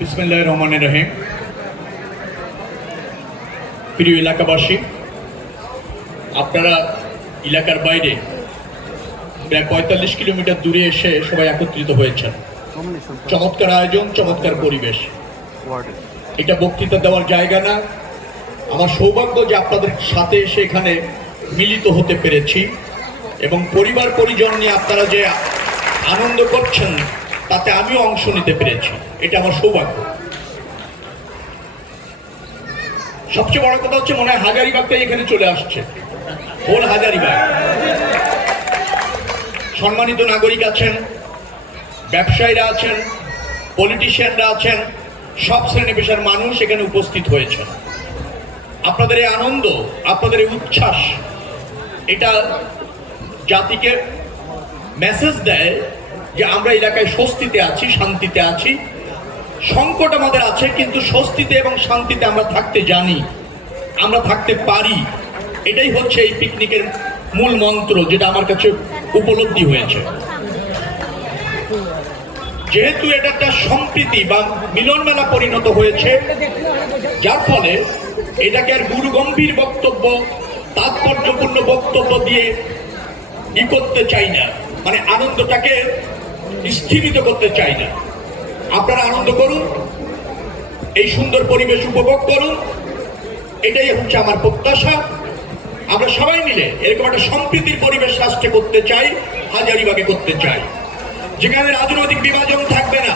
বিসমিল্লাহ রহমান রহিম। প্রিয় এলাকাবাসী, আপনারা এলাকার বাইরে প্রায় পঁয়তাল্লিশ কিলোমিটার দূরে এসে সবাই একত্রিত হয়েছেন। চমৎকার আয়োজন, চমৎকার পরিবেশ। এটা বক্তৃতা দেওয়ার জায়গা না। আমার সৌভাগ্য যে আপনাদের সাথে এসে এখানে মিলিত হতে পেরেছি এবং পরিবার পরিজন নিয়ে আপনারা যে আনন্দ করছেন তাতে আমিও অংশ নিতে পেরেছি। এটা আমার সৌভাগ্য। সবচেয়ে বড় কথা হচ্ছে মনে হয় হাজারিবাগটাই এখানে চলে আসছে। হোল হাজারিবাগ? সম্মানিত নাগরিক আছেন, ব্যবসায়ীরা আছেন পলিটিশিয়ানরা আছেন, সব শ্রেণি পেশার মানুষ এখানে উপস্থিত হয়েছেন। আপনাদের এই আনন্দ, আপনাদের এই উচ্ছ্বাস, এটা জাতিকে মেসেজ দেয় যে আমরা এলাকায় স্বস্তিতে আছি, শান্তিতে আছি। সংকট আমাদের আছে, কিন্তু স্বস্তিতে এবং শান্তিতে আমরা থাকতে জানি, আমরা থাকতে পারি। এটাই হচ্ছে এই পিকনিকের মূল মন্ত্র যেটা আমার কাছে উপলব্ধি হয়েছে। যেহেতু এটা একটা সম্প্রীতি বা মিলন মেলা পরিণত হয়েছে, যার ফলে এটাকে আর গুরু গম্ভীর বক্তব্য, তাৎপর্যপূর্ণ বক্তব্য দিয়ে ই করতে চাই না। মানে আনন্দটাকে স্থিমিত করতে চাই না। আপনারা আনন্দ করুন, এই সুন্দর পরিবেশ উপভোগ করুন, এটাই হচ্ছে আমার প্রত্যাশা। আমরা সবাই মিলে এরকম একটা সম্প্রীতির পরিবেশ রাষ্ট্রে করতে চাই হাজারিবাগে করতে চাই। যেখানে রাজনৈতিক বিভাজন থাকবে না,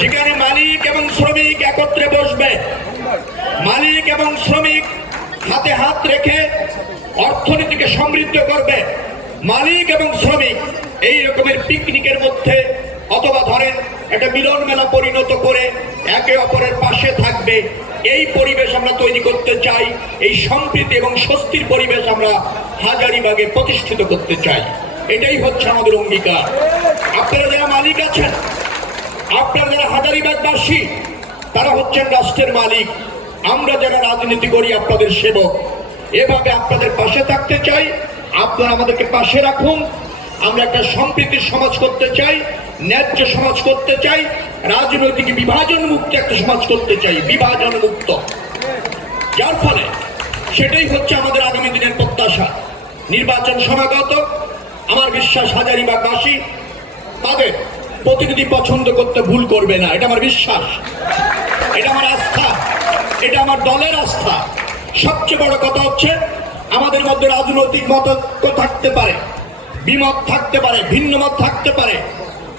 যেখানে মালিক এবং শ্রমিক একত্রে বসবে, মালিক এবং শ্রমিক হাতে হাত রেখে অর্থনীতিকে সমৃদ্ধ করবে, মালিক এবং শ্রমিক এই রকমের পিকনিকের মধ্যে অথবা ধরেন একটা মিলন মেলা পরিণত করে একে অপরের পাশে থাকবে, এই পরিবেশ আমরা তৈরি করতে চাই, এই সম্প্রীতি এবং স্বস্তির পরিবেশ আমরা হাজারিবাগে প্রতিষ্ঠিত করতে চাই। এটাই হচ্ছে আমাদের অঙ্গীকার। আপনারা যারা মালিক আছেন, আপনারা যারা হাজারিবাগবাসী তারা হচ্ছেন রাষ্ট্রের মালিক। আমরা যারা রাজনীতি করি, আপনাদের সেবক। এভাবে আপনাদের পাশে থাকতে চাই, আপনারা আমাদেরকে পাশে রাখুন। আমরা একটা সম্প্রীতির সমাজ করতে চাই, ন্যায্য সমাজ করতে চাই, রাজনৈতিক বিভাজন মুক্ত একটা সমাজ করতে চাই, বিভাজন মুক্ত। যার ফলে সেটাই হচ্ছে আমাদের আগামী দিনের প্রত্যাশা। নির্বাচন সমাগত, আমার বিশ্বাস হাজারিবাগবাসী তাদের প্রতিনিধি পছন্দ করতে ভুল করবে না, এটা আমার বিশ্বাস। এটা আমার আস্থা, এটা আমার দলের আস্থা। সবচেয়ে বড় কথা হচ্ছে, আমাদের মধ্যে রাজনৈতিক মত থাকতে পারে। বিমত থাকতে পারে, ভিন্ন মত থাকতে পারে।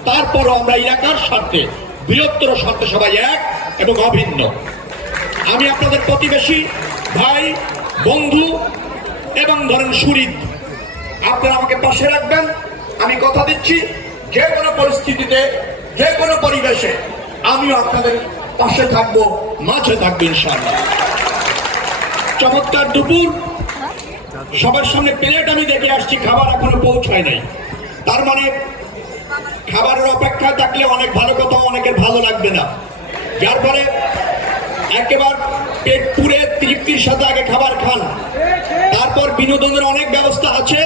তারপরও আমরা এলাকার স্বার্থে, বৃহত্তর স্বার্থে সবাই এক এবং অভিন্ন। আমি আপনাদের প্রতিবেশী, ভাই, বন্ধু এবং ধরেন সুরিদ আপনারা আমাকে পাশে রাখবেন। আমি কথা দিচ্ছি, যে কোনো পরিস্থিতিতে, যে কোনো পরিবেশে আমিও আপনাদের পাশে থাকব, মাঝে থাকব ইনশাআল্লাহ। চমৎকার দুপুর। সবার সামনে প্লেট আমি দেখে আসছি, খাবার এখনও পৌঁছায় নাই। তার মানে খাবারের অপেক্ষায় থাকলে অনেক ভালো কথা, অনেকের ভালো লাগবে না। যার ফলে একেবারে পেট পুরে তৃপ্তির সাথে আগে খাবার খান। তারপর বিনোদনের অনেক ব্যবস্থা আছে,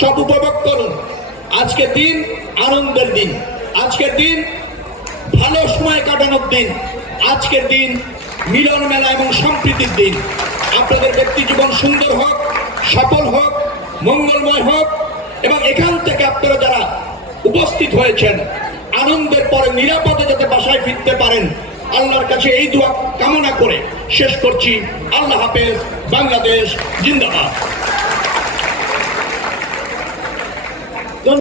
সব উপভোগ করুন। আজকের দিন আনন্দের দিন। আজকের দিন ভালো সময় কাটানোর দিন। আজকের দিন মিলন মেলা এবং সম্প্রীতির দিন। আপনাদের ব্যক্তি জীবন সুন্দর হোক। সফল হোক, মঙ্গলময় হোক, এবং এখান থেকে আপনারা যারা উপস্থিত হয়েছেন, আনন্দের পরে নিরাপদে যাতে বাসায় ফিরতে পারেন, আল্লাহর কাছে এই দোয়া কামনা করে শেষ করছি। আল্লাহ হাফেজ, বাংলাদেশ, জিন্দাবাদ।